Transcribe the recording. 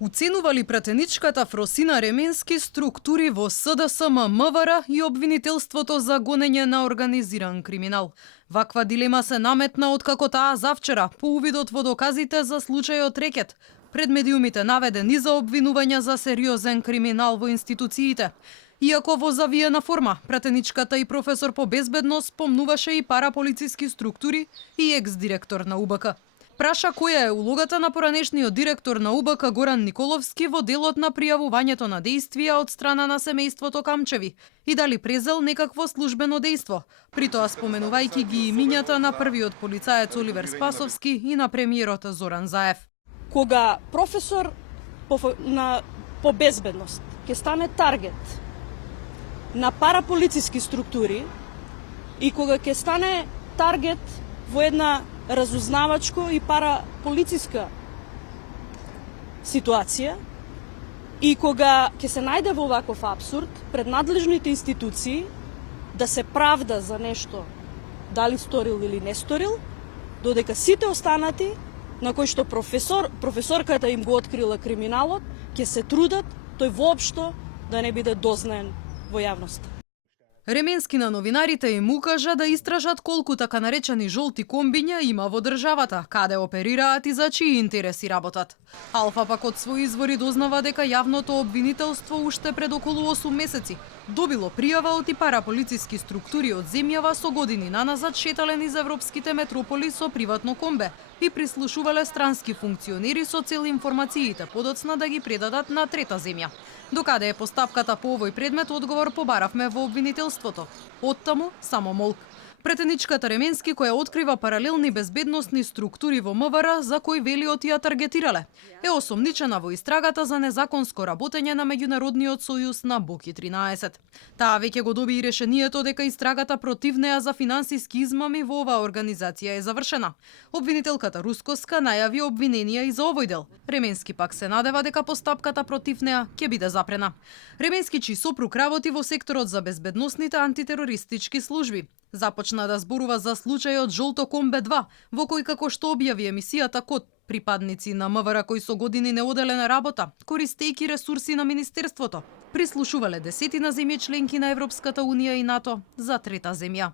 Уценували пратеничката Фросина Ременски структури во СДСМ МВР и обвинителството за гонење на организиран криминал. Ваква дилема се наметна откако таа завчера, по увидот во доказите за случајот Рекет, пред медиумите наведен и за обвинување за сериозен криминал во институциите. Иако во завиена форма, пратеничката и професор по безбедност помнуваше и параполициски структури и екс-директор на УБК. Праша која е улогата на поранешниот директор на УБК Горан Николовски во делот на пријавувањето на дејствија од страна на семејството Камчеви и дали презел некакво службено дејство, при тоа споменувајќи ги имињата на првиот полицаец Оливер Спасовски и на премиерот Зоран Заев. Кога професор по безбедност ќе стане таргет на параполициски структури и кога ќе стане таргет во една разузнавачко и параполициска ситуација и кога ќе се најде во ваков апсурд пред надлежните институции да се правда за нешто, дали сторил или не сторил, додека сите останати на кои што професорката им го открила криминалот, ќе се трудат тој воопшто да не биде дознаен во јавноста. Ременски на новинарите им укажа да истражат колку така наречени жолти комбиња има во државата, каде оперираат и за чии интереси работат. Алфа пак од своји извори дознава дека јавното обвинителство уште пред околу 8 месеци добило пријава од и параполициски структури од земјава со години наназад шетален из европските метрополи со приватно комбе и прислушувале странски функционери со цел информациите подоцна да ги предадат на трета земја. Докаде е постапката по овој предмет, одговор побаравме во обвинителството. Оттаму само молк. Претеничката Ременски, која открива паралелни безбедносни структури во МВР за кои велиот ја таргетирале, е осомничена во истрагата за незаконско работење на Меѓународниот сојуз на Боки 13. Таа веќе го доби и решението дека истрагата против неа за финансиски измами во оваа организација е завршена. Обвинителката Рускоска најави обвиненија и за овој дел. Ременски пак се надева дека постапката против неа ќе биде запрена. Ременски, чиј сопруг работи во секторот за безбедносните антитерористички служби, започна да зборува за случајот Жолто Комбе 2, во кој, како што објави емисијата Код, припадници на МВР кои со години неоделена работа, користејќи ресурси на Министерството, прислушувале десетина земји членки на Европската Унија и НАТО за трета земја.